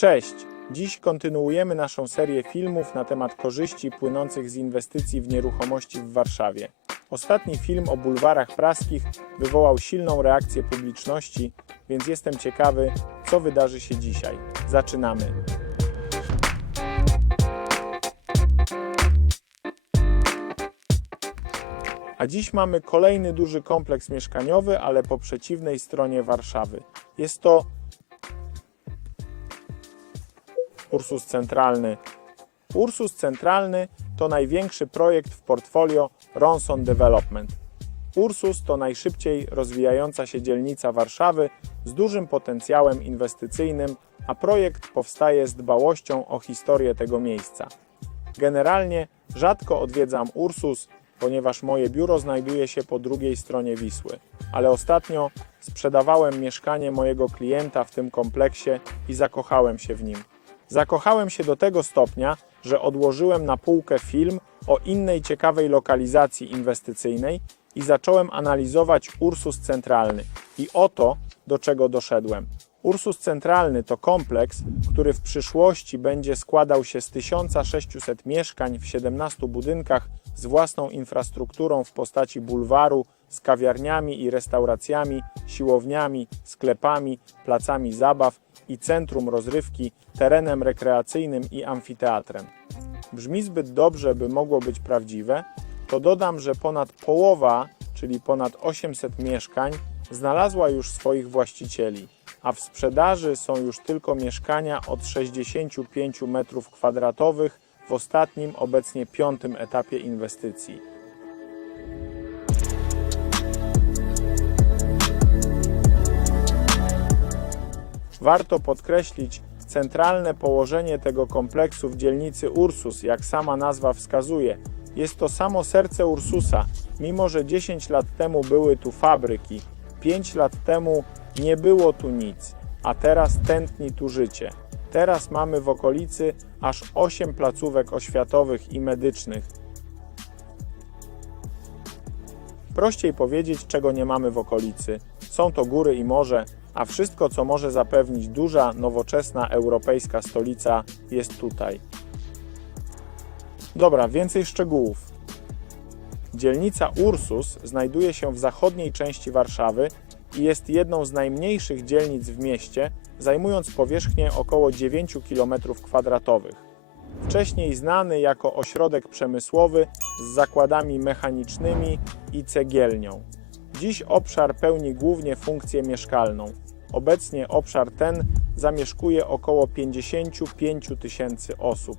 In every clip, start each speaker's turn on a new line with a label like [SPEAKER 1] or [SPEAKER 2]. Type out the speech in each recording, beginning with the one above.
[SPEAKER 1] Cześć! Dziś kontynuujemy naszą serię filmów na temat korzyści płynących z inwestycji w nieruchomości w Warszawie. Ostatni film o bulwarach praskich wywołał silną reakcję publiczności, więc jestem ciekawy, co wydarzy się dzisiaj. Zaczynamy! A dziś mamy kolejny duży kompleks mieszkaniowy, ale po przeciwnej stronie Warszawy. Jest to Ursus Centralny. Ursus Centralny to największy projekt w portfolio Ronson Development. Ursus to najszybciej rozwijająca się dzielnica Warszawy z dużym potencjałem inwestycyjnym, a projekt powstaje z dbałością o historię tego miejsca. Generalnie rzadko odwiedzam Ursus, ponieważ moje biuro znajduje się po drugiej stronie Wisły, ale ostatnio sprzedawałem mieszkanie mojego klienta w tym kompleksie i zakochałem się w nim. Zakochałem się do tego stopnia, że odłożyłem na półkę film o innej ciekawej lokalizacji inwestycyjnej i zacząłem analizować Ursus Centralny. I oto do czego doszedłem. Ursus Centralny to kompleks, który w przyszłości będzie składał się z 1600 mieszkań w 17 budynkach z własną infrastrukturą w postaci bulwaru, z kawiarniami i restauracjami, siłowniami, sklepami, placami zabaw i centrum rozrywki, terenem rekreacyjnym i amfiteatrem. Brzmi zbyt dobrze, by mogło być prawdziwe, to dodam, że ponad połowa, czyli ponad 800 mieszkań, znalazła już swoich właścicieli, a w sprzedaży są już tylko mieszkania od 65 m2 w ostatnim, obecnie piątym etapie inwestycji. Warto podkreślić centralne położenie tego kompleksu w dzielnicy Ursus, jak sama nazwa wskazuje. Jest to samo serce Ursusa, mimo że 10 lat temu były tu fabryki, 5 lat temu nie było tu nic, a teraz tętni tu życie. Teraz mamy w okolicy aż 8 placówek oświatowych i medycznych. Prościej powiedzieć, czego nie mamy w okolicy. Są to góry i morze, a wszystko, co może zapewnić duża, nowoczesna europejska stolica, jest tutaj. Dobra, więcej szczegółów. Dzielnica Ursus znajduje się w zachodniej części Warszawy i jest jedną z najmniejszych dzielnic w mieście, zajmując powierzchnię około 9 km2. Wcześniej znany jako ośrodek przemysłowy z zakładami mechanicznymi i cegielnią. Dziś obszar pełni głównie funkcję mieszkalną. Obecnie obszar ten zamieszkuje około 55 tysięcy osób.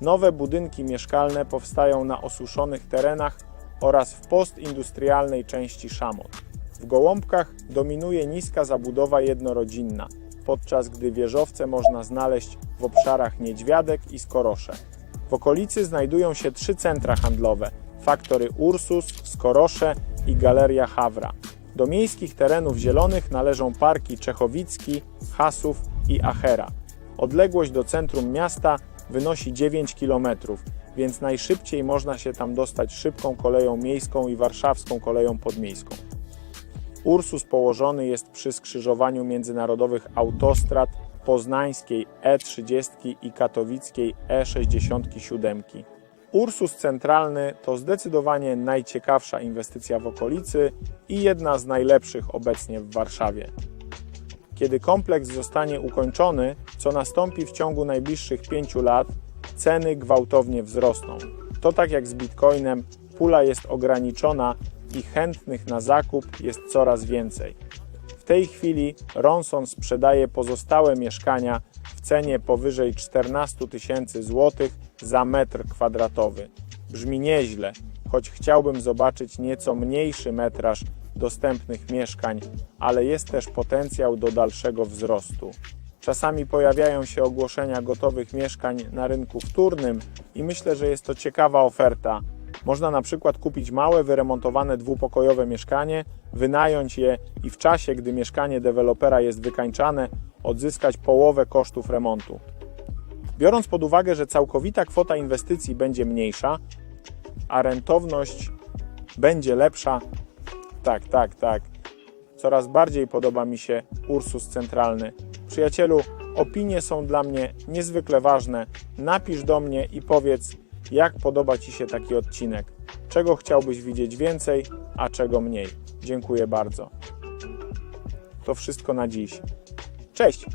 [SPEAKER 1] Nowe budynki mieszkalne powstają na osuszonych terenach oraz w postindustrialnej części Szamot. W Gołąbkach dominuje niska zabudowa jednorodzinna, podczas gdy wieżowce można znaleźć w obszarach Niedźwiadek i Skorosze. W okolicy znajdują się trzy centra handlowe: Faktory Ursus, Skorosze i Galeria Hawra. Do miejskich terenów zielonych należą parki Czechowicki, Hasów i Achera. Odległość do centrum miasta wynosi 9 km, więc najszybciej można się tam dostać szybką koleją miejską i warszawską koleją podmiejską. Ursus położony jest przy skrzyżowaniu międzynarodowych autostrad poznańskiej E30 i katowickiej E E67. Ursus Centralny to zdecydowanie najciekawsza inwestycja w okolicy i jedna z najlepszych obecnie w Warszawie. Kiedy kompleks zostanie ukończony, co nastąpi w ciągu najbliższych 5 lat, ceny gwałtownie wzrosną. To tak jak z Bitcoinem, pula jest ograniczona i chętnych na zakup jest coraz więcej. W tej chwili Ronson sprzedaje pozostałe mieszkania w cenie powyżej 14 tysięcy złotych za metr kwadratowy. Brzmi nieźle, choć chciałbym zobaczyć nieco mniejszy metraż dostępnych mieszkań, ale jest też potencjał do dalszego wzrostu. Czasami pojawiają się ogłoszenia gotowych mieszkań na rynku wtórnym i myślę, że jest to ciekawa oferta. Można na przykład kupić małe, wyremontowane dwupokojowe mieszkanie, wynająć je i w czasie, gdy mieszkanie dewelopera jest wykańczane, odzyskać połowę kosztów remontu. Biorąc pod uwagę, że całkowita kwota inwestycji będzie mniejsza, a rentowność będzie lepsza, tak, tak, tak. Coraz bardziej podoba mi się Ursus Centralny. Przyjacielu, Opinie są dla mnie niezwykle ważne. Napisz do mnie i powiedz, jak podoba Ci się taki odcinek. Czego chciałbyś widzieć więcej, a czego mniej. Dziękuję bardzo. To wszystko na dziś. Cześć!